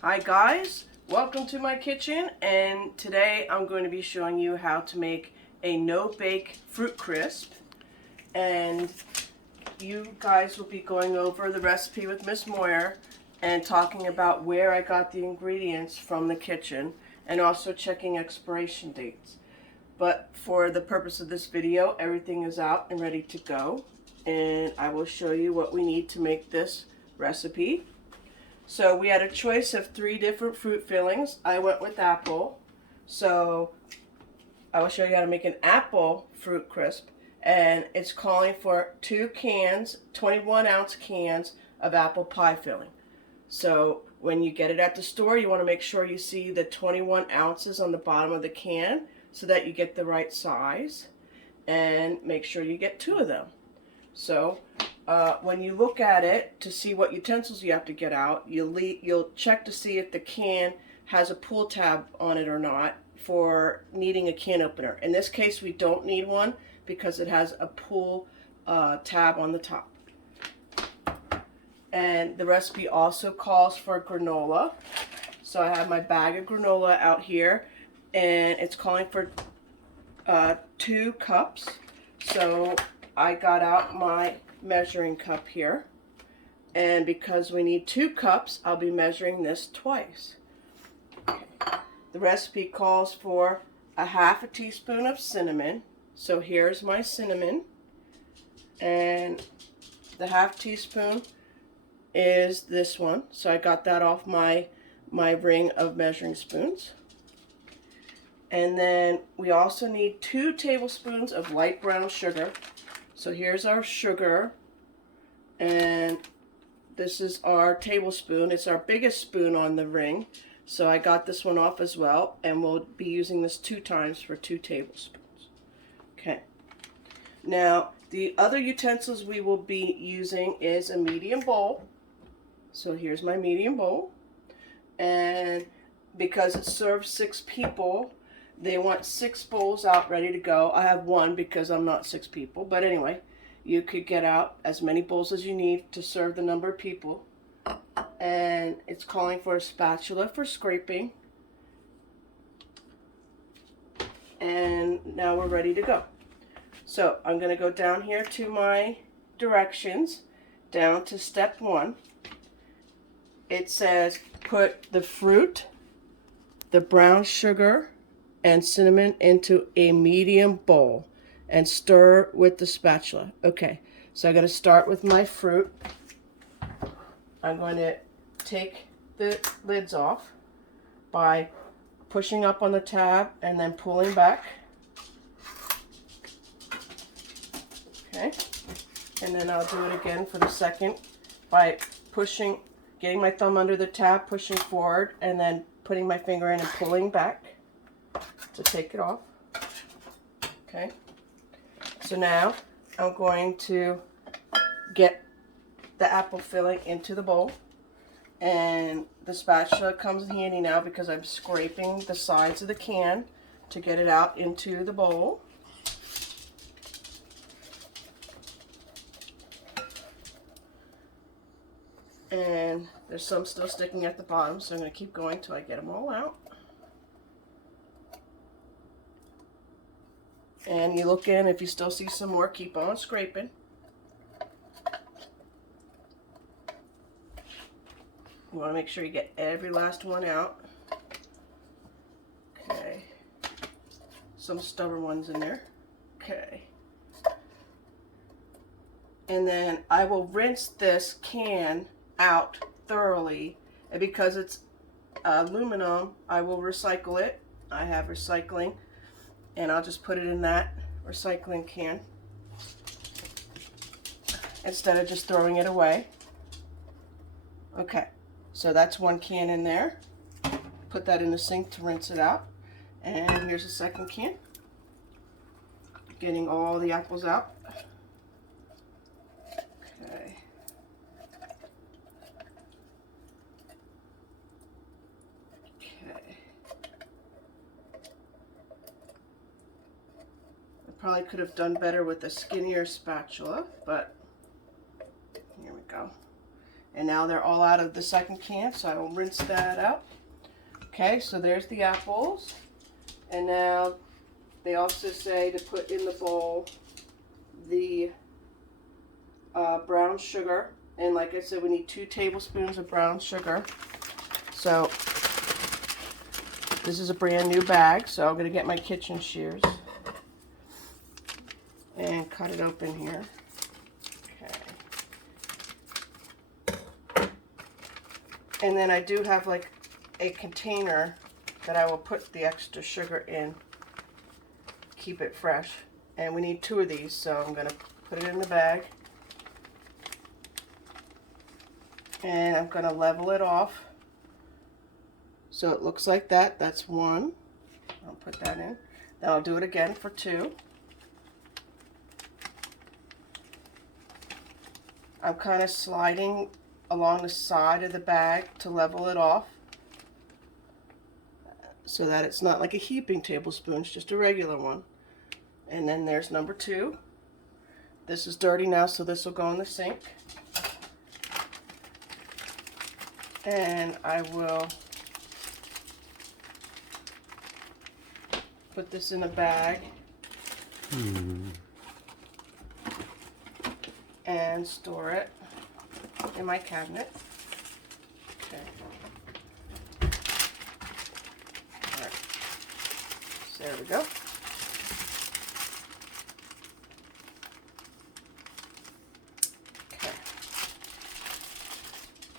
Hi guys, welcome to my kitchen, and today I'm going to be showing you how to make a no-bake fruit crisp. And you guys will be going over the recipe with Miss Moyer and talking about where I got the ingredients from the kitchen and also checking expiration dates. But for the purpose of this video, everything is out and ready to go, and I will show you what we need to make this recipe. So we had a choice of 3 different fruit fillings. I went with apple. So I will show you how to make an apple fruit crisp. And it's calling for 2 cans, 21-ounce cans of apple pie filling. So when you get it at the store, you want to make sure you see the 21 ounces on the bottom of the can so that you get the right size. And make sure you get 2 of them. So when you look at it to see what utensils you have to get out, you'll check to see if the can has a pull tab on it or not for needing a can opener. In this case, we don't need one because it has a pull tab on the top. And the recipe also calls for granola. So I have my bag of granola out here, and it's calling for 2 cups. So I got out my measuring cup here, and because we need 2 cups, I'll be measuring this twice. Okay. The recipe calls for a half a teaspoon of cinnamon, so here's my cinnamon, and the half teaspoon is this one, so I got that off my ring of measuring spoons. And then we also need 2 tablespoons of light brown sugar. So here's our sugar, and this is our tablespoon. It's our biggest spoon on the ring, so I got this one off as well, and we'll be using this 2 times for 2 tablespoons. Okay. Now, the other utensils we will be using is a medium bowl. So here's my medium bowl, and because it serves 6 people, they want 6 bowls out ready to go. I have 1 because I'm not 6 people. But anyway, you could get out as many bowls as you need to serve the number of people. And it's calling for a spatula for scraping. And now we're ready to go. So I'm going to go down here to my directions, down to step 1. It says put the fruit, the brown sugar, and cinnamon into a medium bowl and stir with the spatula. Okay, so I'm going to start with my fruit. I'm going to take the lids off by pushing up on the tab and then pulling back. Okay, and then I'll do it again for the second by getting my thumb under the tab, pushing forward, and then putting my finger in and pulling back to take it off. Okay, so now I'm going to get the apple filling into the bowl, and the spatula comes in handy now because I'm scraping the sides of the can to get it out into the bowl. And there's some still sticking at the bottom, so I'm going to keep going till I get them all out. And you look in, if you still see some more, keep on scraping. You want to make sure you get every last one out. Okay. Some stubborn ones in there. Okay. And then I will rinse this can out thoroughly. And because it's aluminum, I will recycle it. I have recycling. And I'll just put it in that recycling can instead of just throwing it away. Okay, so that's 1 can in there. Put that in the sink to rinse it out. And here's a second can. Getting all the apples out. Okay. Probably could have done better with a skinnier spatula, but here we go. And now they're all out of the second can, so I will rinse that out. Okay, so there's the apples. And now they also say to put in the bowl the brown sugar. And like I said, we need 2 tablespoons of brown sugar. So this is a brand new bag, so I'm going to get my kitchen shears and cut it open here. Okay. And then I do have like a container that I will put the extra sugar in, keep it fresh. And we need 2 of these, so I'm going to put it in the bag. And I'm going to level it off. So it looks like that. That's 1. I'll put that in. Then I'll do it again for 2. I'm kind of sliding along the side of the bag to level it off, so that it's not like a heaping tablespoon, it's just a regular one. And then there's number 2. This is dirty now, so this will go in the sink. And I will put this in a bag and store it in my cabinet. Okay. All right. So there we go. Okay.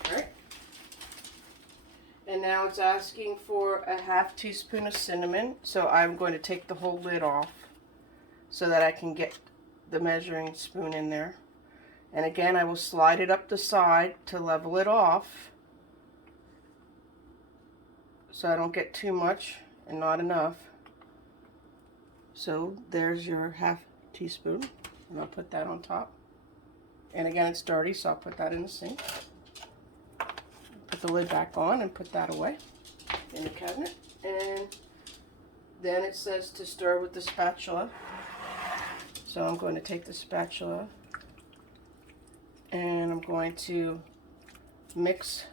All right. And now it's asking for a ½ teaspoon of cinnamon, so I'm going to take the whole lid off so that I can get the measuring spoon in there. And again, I will slide it up the side to level it off so I don't get too much and not enough. So there's your ½ teaspoon, and I'll put that on top. And again, it's dirty, so I'll put that in the sink. Put the lid back on and put that away in the cabinet. And then it says to stir with the spatula. So I'm going to take the spatula and I'm going to mix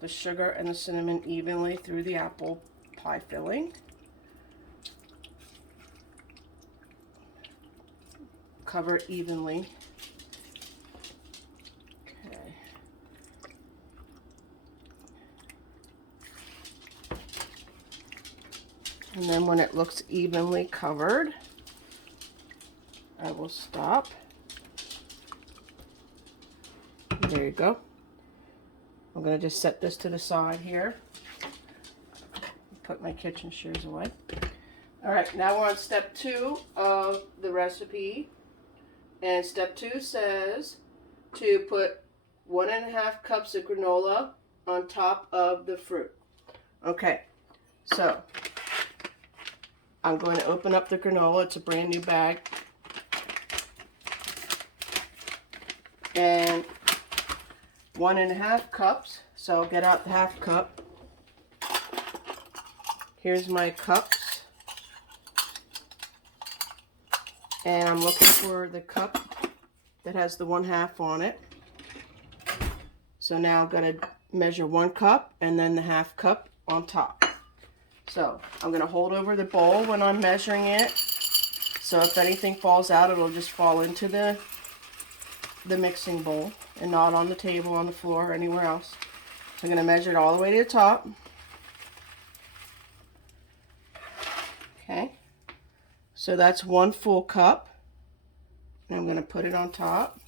the sugar and the cinnamon evenly through the apple pie filling. Cover it evenly. Okay. And then when it looks evenly covered, I will stop. There you go. I'm going to just set this to the side here. Put my kitchen shears away. Alright, now we're on step 2 of the recipe. And step 2 says to put 1½ cups of granola on top of the fruit. Okay, so I'm going to open up the granola. It's a brand new bag. And 1½ cups, so I'll get out the ½ cup. Here's my cups. And I'm looking for the cup that has the 1/2 on it. So now I'm going to measure 1 cup and then the ½ cup on top. So I'm going to hold over the bowl when I'm measuring it. So if anything falls out, it'll just fall into the mixing bowl and not on the table, on the floor, or anywhere else. So I'm going to measure it all the way to the top. Okay. So that's 1 full cup. And I'm going to put it on top.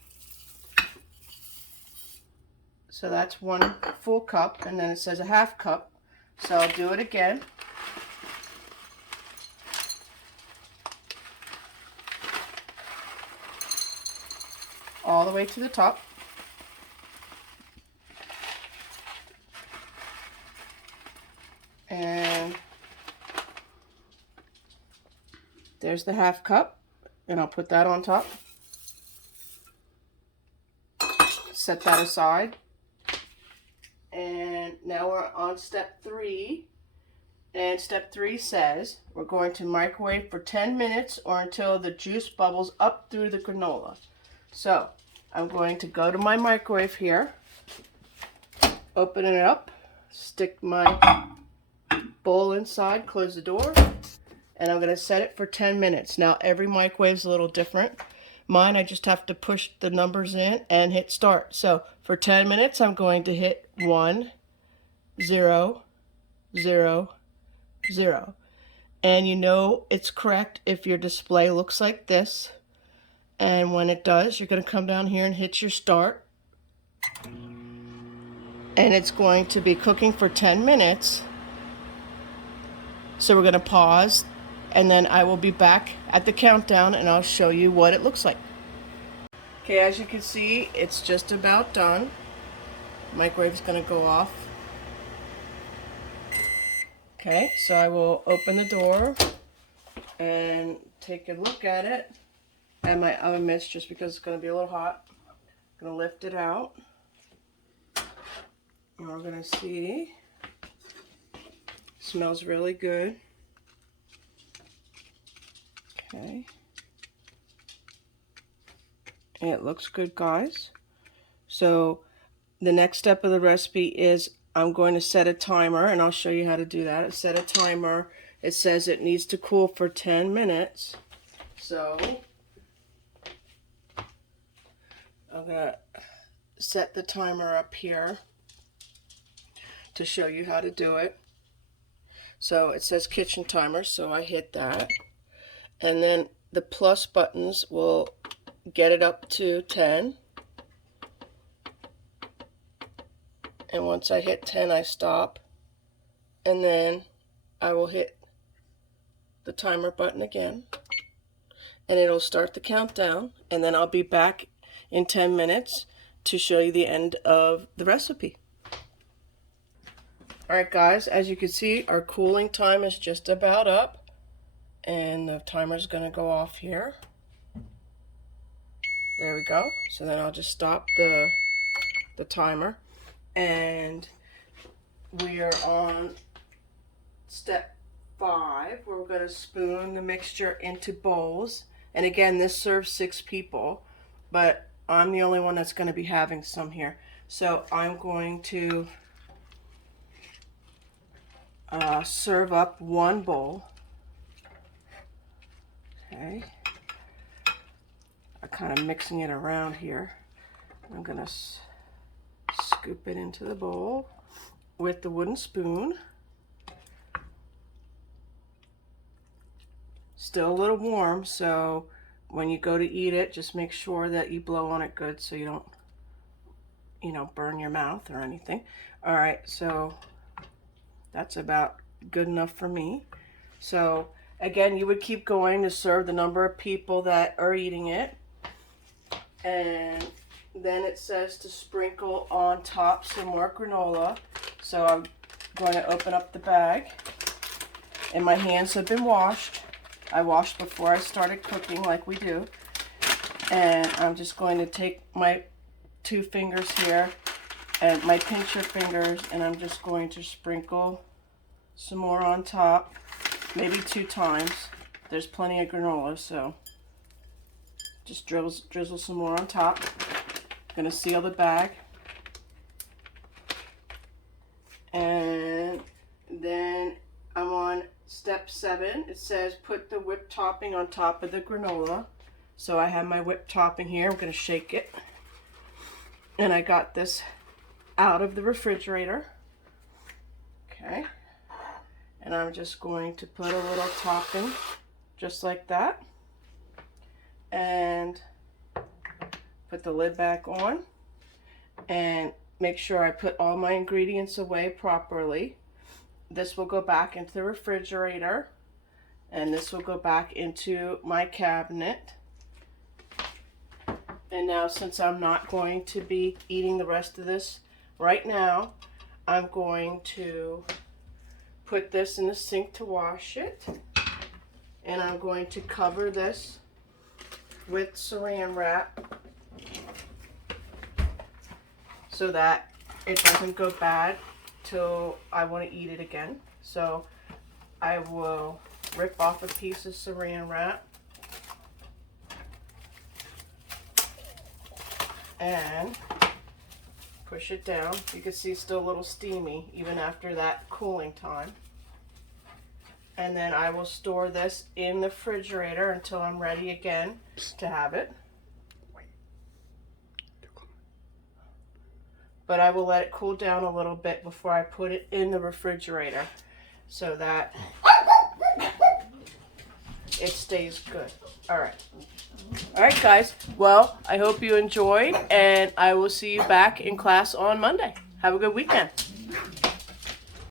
So that's 1 full cup, and then it says a ½ cup. So I'll do it again. All the way to the top. And there's the ½ cup, and I'll put that on top. Set that aside. And now we're on step 3. And step 3 says we're going to microwave for 10 minutes or until the juice bubbles up through the granola. So I'm going to go to my microwave here. open it up, stick my bowl inside, close the door, and I'm going to set it for 10 minutes. Now, every microwave's a little different. Mine, I just have to push the numbers in and hit start. So for 10 minutes, I'm going to hit 1, 0, 0, 0. And you know it's correct if your display looks like this. And when it does, you're going to come down here and hit your start. And it's going to be cooking for 10 minutes. So we're going to pause, and then I will be back at the countdown and I'll show you what it looks like. Okay, as you can see, it's just about done. Microwave's going to go off. Okay, so I will open the door and take a look at it. And my oven mitts, just because it's going to be a little hot. I'm going to lift it out. And we're going to see. Smells really good. Okay. And it looks good, guys. So the next step of the recipe is I'm going to set a timer, and I'll show you how to do that. Set a timer. It says it needs to cool for 10 minutes. So I'm going to set the timer up here to show you how to do it. So it says kitchen timer, so I hit that. And then the plus buttons will get it up to 10. And once I hit 10, I stop. And then I will hit the timer button again. And it'll start the countdown. And then I'll be back in 10 minutes to show you the end of the recipe. Alright guys, as you can see, our cooling time is just about up. And the timer's going to go off here. There we go. So then I'll just stop the timer. And we are on step 5, where we're going to spoon the mixture into bowls. And again, this serves 6 people, but I'm the only one that's going to be having some here. So I'm going to serve up 1 bowl. Okay. I'm kind of mixing it around here. I'm going to scoop it into the bowl with the wooden spoon. Still a little warm, so when you go to eat it, just make sure that you blow on it good so you don't, burn your mouth or anything. All right, so that's about good enough for me. So again, you would keep going to serve the number of people that are eating it. And then it says to sprinkle on top some more granola. So I'm going to open up the bag. And my hands have been washed. I washed before I started cooking like we do. And I'm just going to take my 2 fingers here and my pincher fingers, and I'm just going to sprinkle some more on top, maybe 2 times. There's plenty of granola, so just drizzle some more on top. I'm going to seal the bag. And then I'm on step 7. It says put the whipped topping on top of the granola. So I have my whipped topping here. I'm going to shake it. And I got this out of the refrigerator. Okay. And I'm just going to put a little topping just like that. And put the lid back on. And make sure I put all my ingredients away properly. This will go back into the refrigerator. And this will go back into my cabinet. And now, since I'm not going to be eating the rest of this right now, I'm going to put this in the sink to wash it. And I'm going to cover this with saran wrap so that it doesn't go bad till I want to eat it again. So I will rip off a piece of saran wrap and Push it down. You can see it's still a little steamy even after that cooling time. And then I will store this in the refrigerator until I'm ready again to have it. But I will let it cool down a little bit before I put it in the refrigerator so that it stays good. All right, guys. Well, I hope you enjoyed, and I will see you back in class on Monday. Have a good weekend.